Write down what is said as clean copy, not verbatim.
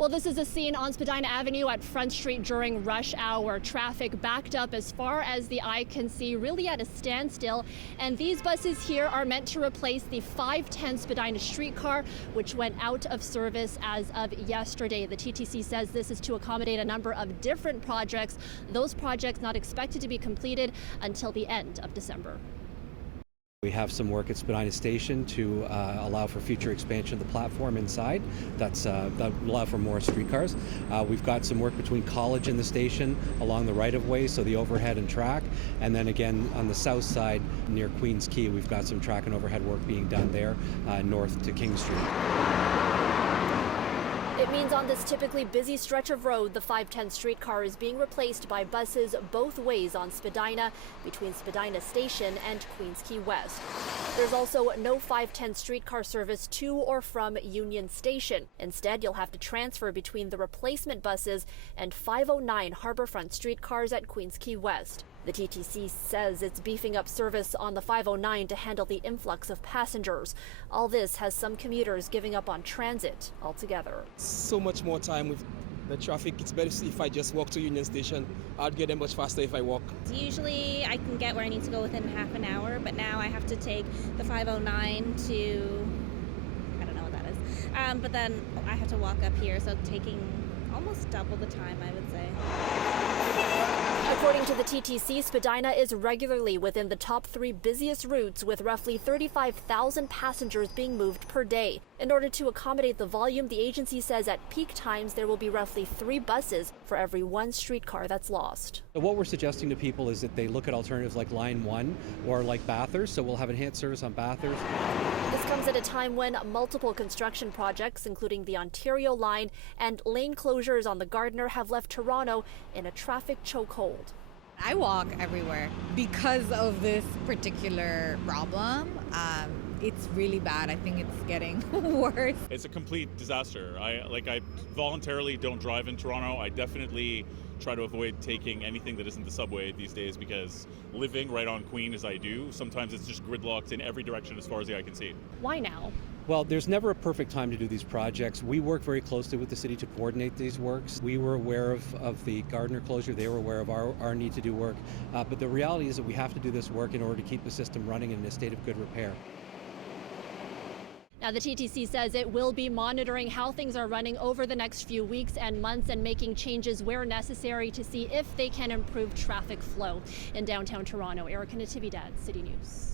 Well, this is a scene on Spadina Avenue at Front Street during rush hour. Traffic backed up as far as the eye can see, really at a standstill. And these buses here are meant to replace the 510 Spadina streetcar, which went out of service as of yesterday. The TTC says this is to accommodate a number of different projects. Those projects not expected to be completed until the end of December. We have some work at Spadina Station to allow for future expansion of the platform inside. That will allow for more streetcars. We've got some work between College and the station along the right-of-way, so the overhead and track. And then again on the south side near Queens Quay, we've got some track and overhead work being done there north to King Street. It means on this typically busy stretch of road, the 510 streetcar is being replaced by buses both ways on Spadina, between Spadina Station and Queens Quay West. There's also no 510 streetcar service to or from Union Station. Instead, you'll have to transfer between the replacement buses and 509 Harbourfront streetcars at Queens Quay West. The TTC says it's beefing up service on the 509 to handle the influx of passengers. All this has some commuters giving up on transit altogether. So much more time with the traffic. It's better if I just walk to Union Station. I'd get there much faster if I walk. Usually I can get where I need to go within half an hour, but now I have to take the 509 to, I don't know what that is. But then I have to walk up here, so taking almost double the time, I would say. According to the TTC, Spadina is regularly within the top 3 busiest routes, with roughly 35,000 passengers being moved per day. In order to accommodate the volume, the agency says at peak times there will be roughly 3 buses for every 1 streetcar that's lost. So what we're suggesting to people is that they look at alternatives like Line 1 or like Bathurst, so we'll have enhanced service on Bathurst. This comes at a time when multiple construction projects, including the Ontario line and lane closures on the Gardiner, have left Toronto in a traffic chokehold. I walk everywhere because of this particular problem. It's really bad. I think it's getting worse. It's a complete disaster. I voluntarily don't drive in Toronto. I definitely try to avoid taking anything that isn't the subway these days, because living right on Queen as I do, sometimes it's just gridlocked in every direction as far as the eye can see. Why now? Well, there's never a perfect time to do these projects. We work very closely with the city to coordinate these works. We were aware of the Gardiner closure. They were aware of our need to do work. But the reality is that we have to do this work in order to keep the system running in a state of good repair. Now, the TTC says it will be monitoring how things are running over the next few weeks and months and making changes where necessary to see if they can improve traffic flow. In downtown Toronto, Natividad, City News.